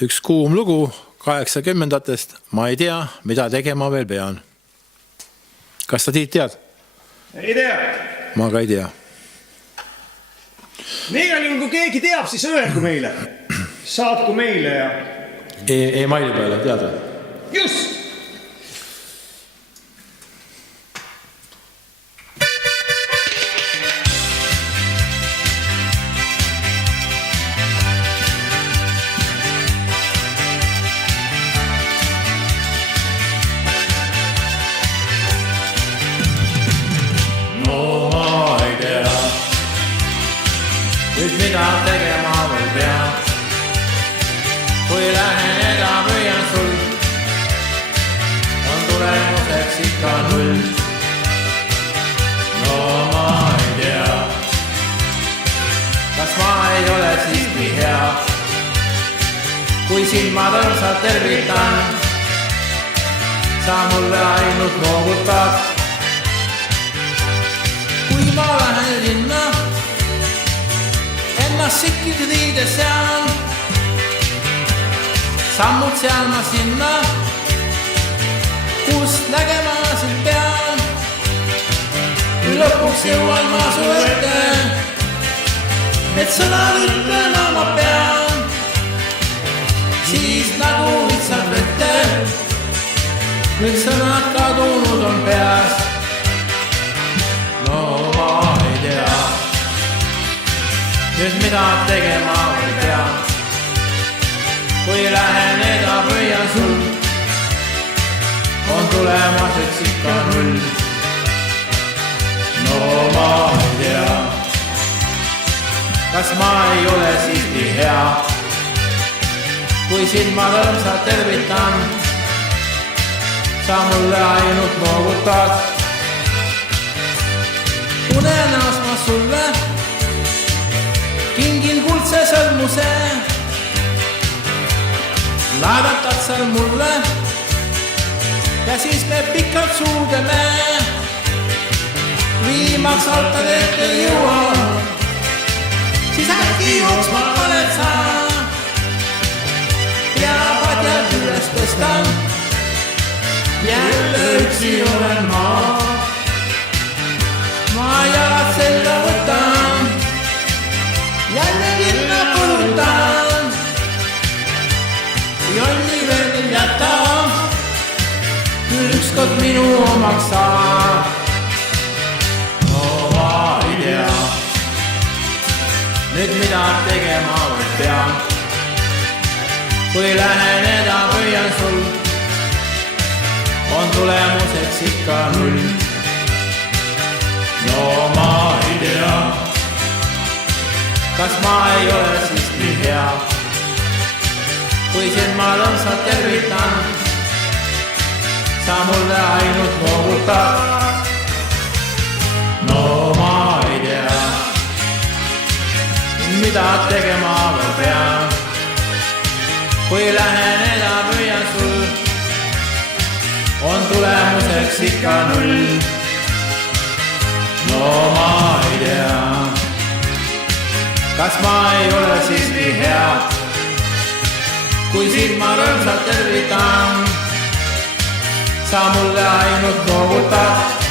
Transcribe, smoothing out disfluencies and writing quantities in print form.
Üks kuum lugu 80-ndatest, ma ei tea, mida tegema veel pean. Kas sa Tiit tead? Ei tea. Ma ka ei tea. Igal juhul, kui keegi teab, siis öelgu meile. Saatku meile ja... E-maili peale, tead või? Just! Nüüd mida tegema veel peab, kui läheneda püüan sul, on tulemuseks ikka null. No ma ei tea, kas ma ei ole siiski hea, kui sind ma tõrsalt tervitan, sa mulle ainult noogutad. Kui ma lähen linna, ennast sikkid riide seal, sammud seal ma sinna, kust nägema sind pean. Lõpuks jõuan ma su ette, et sõnad ütlema ma pean. Siis nagu lihtsalt vette, kõik sõnad kadunud on peas. No ma ei tea, nüüd mida tegema veel pean, kui läheneda püüan sul, on tulemuseks ikka null. No ma ei tea, kas ma ei ole siiski hea, kui sind ma rõõmsalt tervitan, sa mulle ainult noogutad. Unenäos ma sulle kingin kuldse sõlmuse, laevatad seal mulle ja siis me pikalt suudeme. Viimaks altadelt ei jõua, siis äkki jooksma paned sa. Peapadjad üles tõstan, jälle üksi olen ma. Ma jalad selga võtan, jälle linna põrutan, jonni veel jäta, küll ükskord minu omaks saab. No ma ei tea, nüüd mida tegema veel pean, kui läheneda püüan sul, on tulemuseks ikka null. No ma ei tea, kas ma ei ole siiski hea, kui sind ma lõõmsalt tervitan, sa mulle ainult noogutad. No ma ei tea, mida tegema veel pean, kui läheneda püüan sul, on tulemuseks ikka null. No ma ei tea, kas ma ei ole siiski hea, kui sind ma rõõmsalt tervitan, sa mulle ainult noogutad.